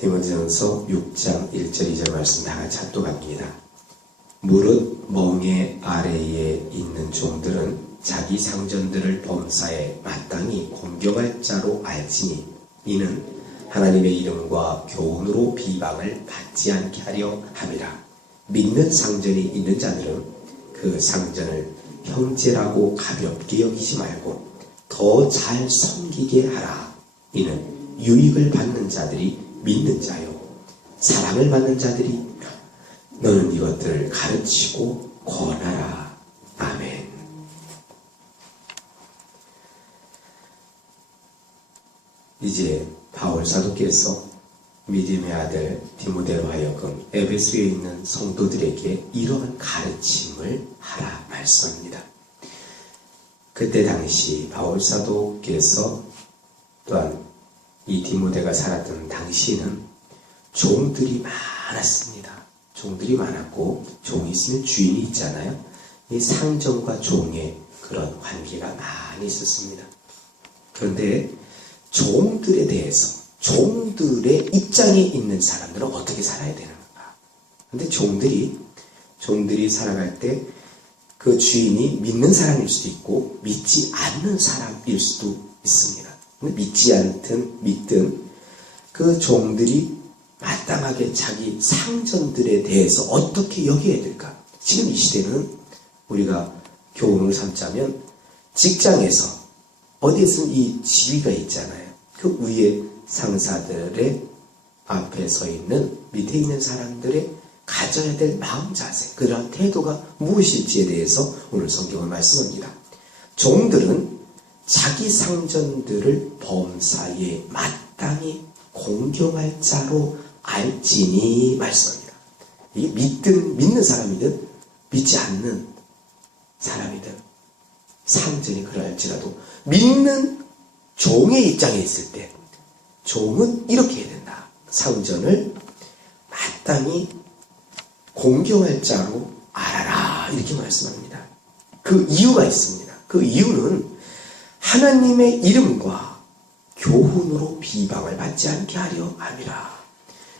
디모데전서 6장 1절 2절 말씀 다 같이 합독합니다. 무릇 멍에 아래에 있는 종들은 자기 상전들을 범사에 마땅히 공경할 자로 알지니 이는 하나님의 이름과 교훈으로 비방을 받지 않게 하려 함이라. 믿는 상전이 있는 자들은 그 상전을 형제라고 가볍게 여기지 말고 더 잘 섬기게 하라. 이는 유익을 받는 자들이 믿는 자요 사랑을 받는 자들이 너는 이것들을 가르치고 권하라. 아멘. 이제 바울 사도께서 믿음의 아들 디모데로 하여금 에베소에 있는 성도들에게 이러한 가르침을 하라 말씀합니다. 그때 당시 바울 사도께서 또한 이 디모데가 살았던 당시에는 종들이 많았습니다. 종들이 많았고 종이 있으면 주인이 있잖아요. 이 상전과 종의 그런 관계가 많이 있었습니다. 그런데 종들에 대해서 종들의 입장에 있는 사람들은 어떻게 살아야 되는가? 그런데 종들이 살아갈 때 그 주인이 믿는 사람일 수도 있고 믿지 않는 사람일 수도 있습니다. 믿지 않든 믿든 그 종들이 마땅하게 자기 상전들에 대해서 어떻게 여겨야 될까? 지금 이 시대는 우리가 교훈을 삼자면 직장에서 어디에서는 이 지위가 있잖아요. 그 위에 상사들의 앞에 서 있는 밑에 있는 사람들의 가져야 될 마음 자세, 그러한 태도가 무엇일지에 대해서 오늘 성경을 말씀합니다. 종들은 자기 상전들을 범사에 마땅히 공경할 자로 알지니 말씀합니다. 이게 믿는 사람이든 믿지 않는 사람이든 상전이 그럴지라도 믿는 종의 입장에 있을 때 종은 이렇게 해야 된다. 상전을 마땅히 공경할 자로 알아라. 이렇게 말씀합니다. 그 이유가 있습니다. 그 이유는 하나님의 이름과 교훈으로 비방을 받지 않게 하려 함이라.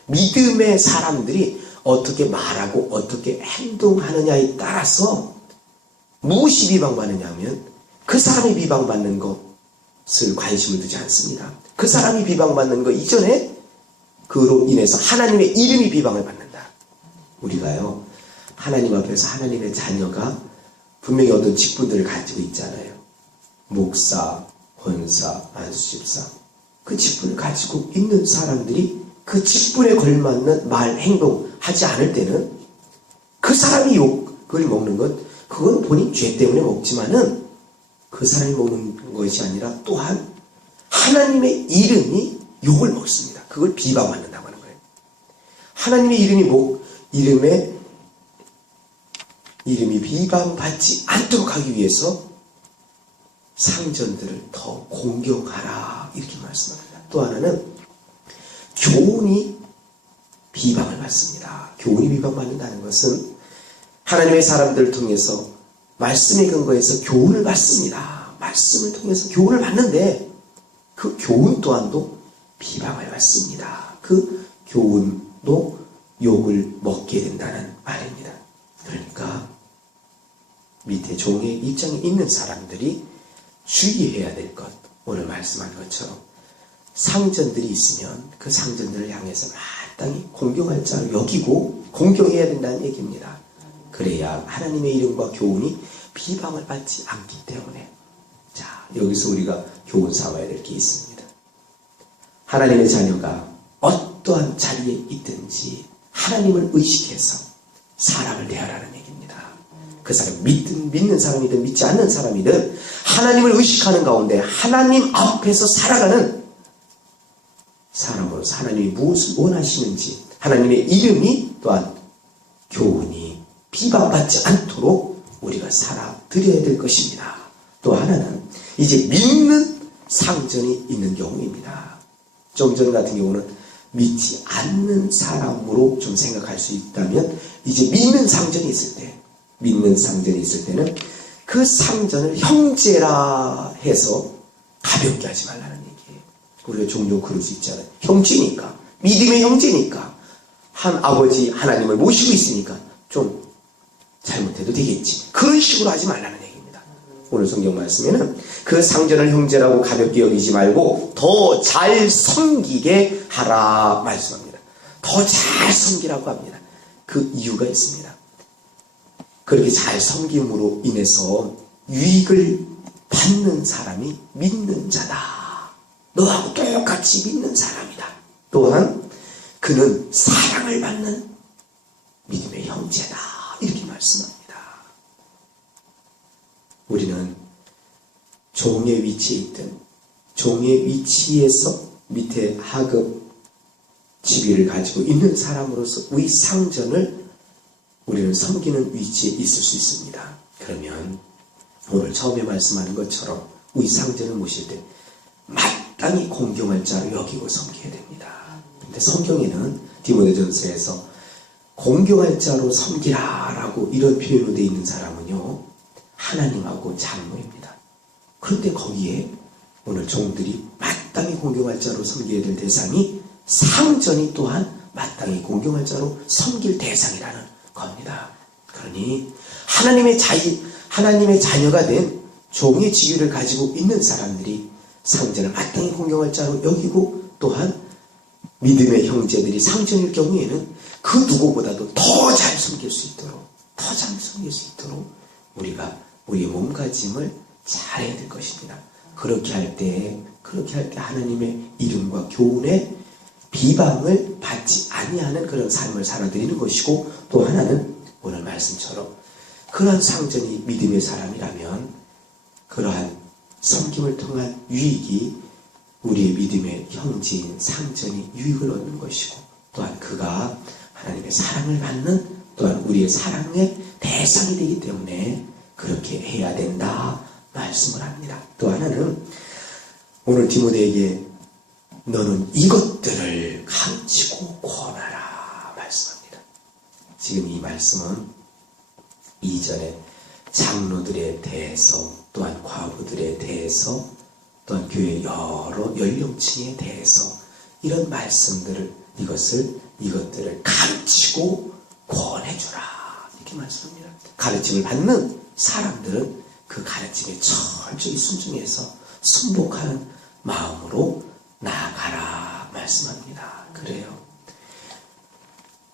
믿음의 사람들이 어떻게 말하고 어떻게 행동하느냐에 따라서 무엇이 비방받느냐 하면 그 사람이 비방받는 것을 관심을 두지 않습니다. 그 사람이 비방받는 것 이전에 그로 인해서 하나님의 이름이 비방을 받는다. 우리가요, 하나님 앞에서 하나님의 자녀가 분명히 어떤 직분들을 가지고 있잖아요. 목사, 권사, 안수집사. 그 직분을 가지고 있는 사람들이 그 직분에 걸맞는 말, 행동 하지 않을 때는 그 사람이 욕을 먹는 것, 그건 본인 죄 때문에 먹지만은 그 사람이 먹는 것이 아니라 또한 하나님의 이름이 욕을 먹습니다. 그걸 비방받는다고 하는 거예요. 하나님의 이름이 비방받지 않도록 하기 위해서 상전들을 더 공경하라. 이렇게 말씀합니다. 또 하나는 교훈이 비방을 받습니다. 교훈이 비방받는다는 것은 하나님의 사람들을 통해서 말씀에 근거해서 교훈을 받습니다. 말씀을 통해서 교훈을 받는데 그 교훈 또한도 비방을 받습니다. 그 교훈도 욕을 먹게 된다는 말입니다. 그러니까 밑에 종의 입장에 있는 사람들이 주의해야 될 것, 오늘 말씀한 것처럼 상전들이 있으면 그 상전들을 향해서 마땅히 공경할 자로 여기고 공경해야 된다는 얘기입니다. 그래야 하나님의 이름과 교훈이 비방을 받지 않기 때문에. 자, 여기서 우리가 교훈 삼아야 될 게 있습니다. 하나님의 자녀가 어떠한 자리에 있든지 하나님을 의식해서 사람을 대하라는 얘기입니다. 그 사람 믿는 사람이든 믿지 않는 사람이든 하나님을 의식하는 가운데 하나님 앞에서 살아가는 사람으로서 하나님이 무엇을 원하시는지 하나님의 이름이 또한 교훈이 비방받지 않도록 우리가 살아드려야 될 것입니다. 또 하나는 이제 믿는 상전이 있는 경우입니다. 좀 전 같은 경우는 믿지 않는 사람으로 좀 생각할 수 있다면 이제 믿는 상전이 있을 때는 그 상전을 형제라 해서 가볍게 하지 말라는 얘기예요. 우리가 종종 그럴 수 있잖아요. 형제니까 믿음의 형제니까 한 아버지 하나님을 모시고 있으니까 좀 잘못해도 되겠지. 그런 식으로 하지 말라는 얘기입니다. 오늘 성경 말씀에는 그 상전을 형제라고 가볍게 여기지 말고 더 잘 섬기게 하라 말씀합니다. 더 잘 섬기라고 합니다. 그 이유가 있습니다. 그렇게 잘 섬김으로 인해서 유익을 받는 사람이 믿는 자다. 너하고 똑같이 믿는 사람이다. 또한 그는 사랑을 받는 믿음의 형제다. 이렇게 말씀합니다. 우리는 종의 위치에 있든 종의 위치에서 밑에 하급 지위를 가지고 있는 사람으로서 위상전을 우리는 섬기는 위치에 있을 수 있습니다. 그러면 오늘 처음에 말씀하는 것처럼 위상전을 모실 때 마땅히 공경할 자로 여기고 섬겨야 됩니다. 근데 성경에는 디모데전서에서 공경할 자로 섬기라라고 이런 표현으로 되어 있는 사람은요, 하나님하고 장로입니다. 그런데 거기에 오늘 종들이 마땅히 공경할 자로 섬겨야 될 대상이 상전이 또한 마땅히 공경할 자로 섬길 대상이라는 겁니다. 그러니 하나님의 자녀가 된 종의 지위를 가지고 있는 사람들이 상전을 마땅히 공경할 자로 여기고, 또한 믿음의 형제들이 상전일 경우에는 그 누구보다도 더 잘 섬길 수 있도록 우리가 우리의 몸가짐을 잘해야 될 것입니다. 그렇게 할 때 하나님의 이름과 교훈에 비방을 받지 아니하는 그런 삶을 살아드리는 것이고, 또 하나는 오늘 말씀처럼 그러한 상전이 믿음의 사람이라면 그러한 섬김을 통한 유익이 우리의 믿음의 형제인 상전이 유익을 얻는 것이고, 또한 그가 하나님의 사랑을 받는, 또한 우리의 사랑의 대상이 되기 때문에 그렇게 해야 된다 말씀을 합니다. 또 하나는 오늘 디모데에게 너는 이것들을 가르치고 권하라 말씀합니다. 지금 이 말씀은 이전에 장로들에 대해서, 또한 과부들에 대해서, 또한 교회 여러 연령층에 대해서 이런 말씀들을, 이것들을 가르치고 권해주라 이렇게 말씀합니다. 가르침을 받는 사람들은 그 가르침에 철저히 순종해서 순복하는 마음으로 나아가라 말씀합니다. 그래요.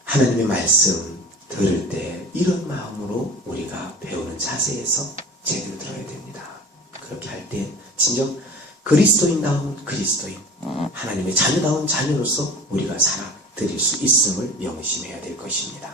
하나님의 말씀 들을 때 이런 마음으로 우리가 배우는 자세에서 제대로 들어야 됩니다. 그렇게 할 때 진정 그리스도인다운 그리스도인, 하나님의 자녀다운 자녀로서 우리가 살아드릴 수 있음을 명심해야 될 것입니다.